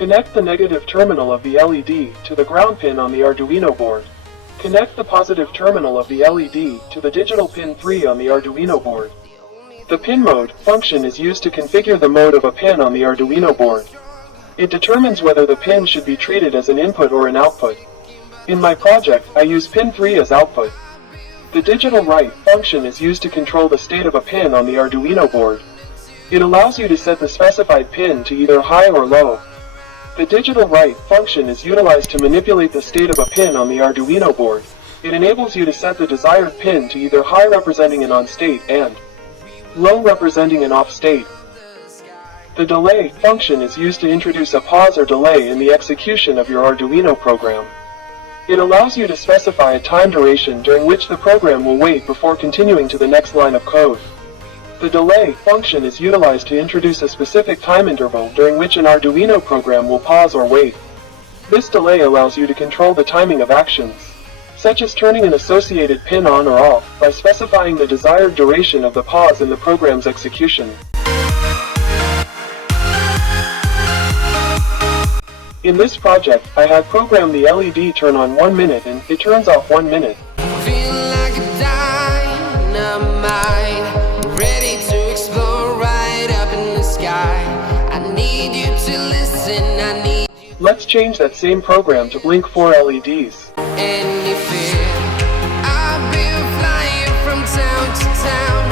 Connect the negative terminal of the LED to the ground pin on the Arduino board. Connect the positive terminal of the LED to the digital pin 3 on the Arduino board. The pin mode function is used to configure the mode of a pin on the Arduino board. It determines whether the pin should be treated as an input or an output. In my project, I use pin 3 as output. The digitalWrite function is used to control the state of a pin on the Arduino board. It allows you to set the specified pin to either high or low. The digitalWrite function is utilized to manipulate the state of a pin on the Arduino board. It enables you to set the desired pin to either high representing an on state and low representing an off state. The delay function is used to introduce a pause or delay in the execution of your Arduino program. It allows you to specify a time duration during which the program will wait before continuing to the next line of code. The delay function is utilized to introduce a specific time interval during which an Arduino program will pause or wait. This delay allows you to control the timing of actions, such as turning an associated pin on or off, by specifying the desired duration of the pause in the program's execution. In this project, I have programmed the LED turn on 1 minute and it turns off 1 minute. Feel like a dynamite, ready to explode right up in the sky. I need you to listen, I need you. Let's change that same program to blink 4 LEDs. Any fear? I've been flying from town to town,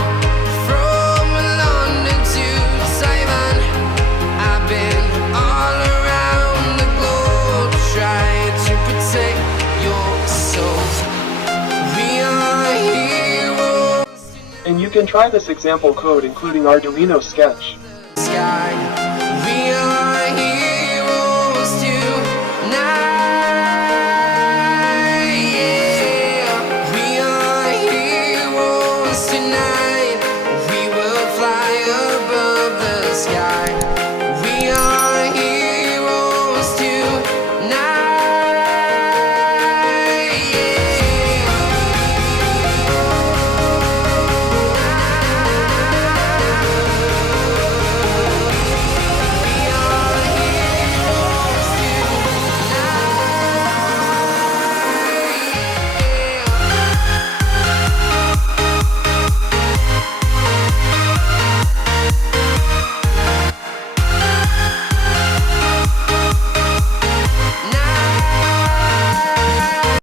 from London to Taiwan. I've been all around the globe trying to protect your soul. We are heroes. And you can try this example code including Arduino Sketch. Sky.